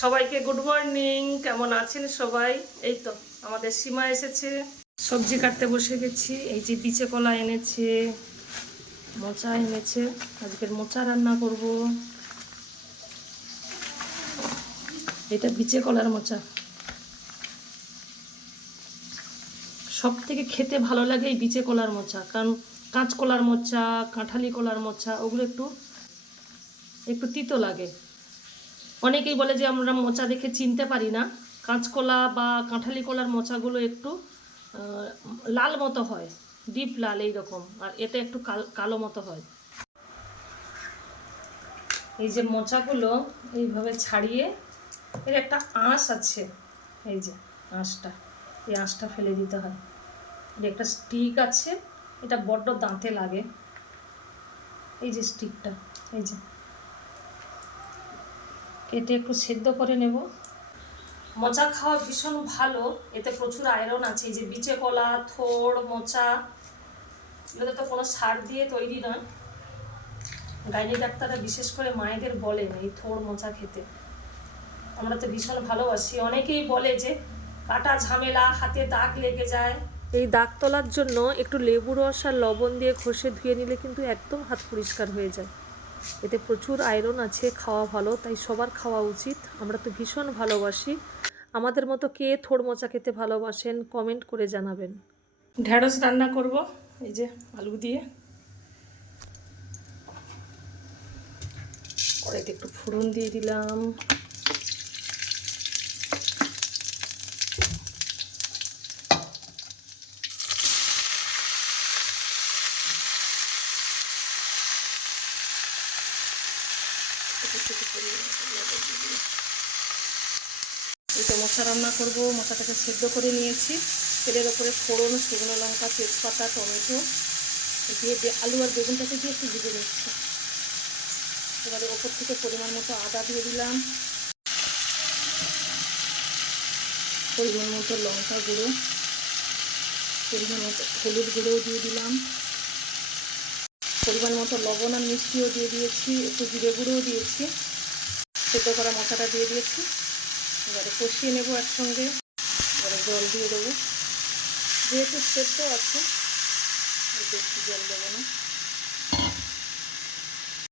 সবাইকে good morning. কেমন আছেন সবাই? এই তো আমাদের সীমা এসেছে, সবজি কাটতে বসে গেছি। এই যে বিচে কলা এনেছে, মোচা এনেছে, আজকের মোচা রান্না করব। এটা বিচে কলার মোচা। সব থেকে খেতে ভালো লাগে এই বিচে কলার মোচা, কারণ কাঁচকলার মোচা, কাঁঠালি কলার মোচা ওগুলো একটু একটু তিতো লাগে। অনেকেই বলে যে আমরা মোচা দেখে চিনতে পারি না। কাঁচকলা বা কাঁঠালি কলার মোচাগুলো একটু লাল মতো হয়, ডিপ লাল এইরকম, আর এটা একটু কালো মতো হয়। এই যে মোচাগুলো এইভাবে ছাড়িয়ে, এর একটা আঁশ আছে, এই যে আঁশটা, এই আঁশটা ফেলে দিতে হয়। এর একটা স্টিক আছে, এটা বড্ড দাঁতে লাগে। এই যে স্টিকটা, এই যে কেটে একটু সেদ্ধ করে নেব। মোচা খাওয়া ভীষণ ভালো, এতে প্রচুর আয়রন আছে। এই যে বিচে কলা, থোড়, মোচা, এগুলো তো কোনো সার দিয়ে তৈরি নয়। গাইনি ডাক্তাররা বিশেষ করে মায়েদের বলেন এই থোড় মোচা খেতে। আমরা তো ভীষণ ভালোবাসি। অনেকেই বলে যে কাটা ঝামেলা, হাতে দাগ লেগে যায়, এই দাগ তোলার জন্য একটু লেবু রস আর লবণ দিয়ে ঘষে ধুয়ে নিলে কিন্তু একদম হাত পরিষ্কার হয়ে যায়। এতে প্রচুর আয়রন আছে, খাওয়া ভালো, তাই সবার খাওয়া উচিত। আমরা তো ভীষণ ভালোবাসি। আমাদের মতো কে থোড় মোচা খেতে ভালোবাসেন কমেন্ট করে জানাবেন। ঢেঁড়স রান্না করব, এই যে আলু দিয়ে। কড়াইতে একটু ফোড়ন দিয়ে দিলাম। এটা মোচা রান্না করব, মোচাটাকে সেদ্ধ করে নিয়েছি। তেলের ওপরে ফোড়ন, শুকনো লঙ্কা, তেজপাতা, টমেটো দিয়ে আলু আর বেগুনটাকে দিয়ে একটু ভেজে নিচ্ছি। এবারে ওপর থেকে পরিমাণ মতো আদা দিয়ে দিলাম, পরিমাণ মতো লঙ্কা গুঁড়ো, পরিমাণ মতো হলুদ গুঁড়োও দিয়ে দিলাম, পরিমাণ মতো লবণ আর মিষ্টিও দিয়ে দিয়েছি, একটু জিরে গুঁড়োও দিয়েছি। সেদ্ধ করা মশলাটা দিয়ে দিয়েছি। এবারে কষিয়ে নেব একসঙ্গে। এবারে জল দিয়ে দেবো, যেহেতু সেদ্ধ আছে একটু জল দেবো না।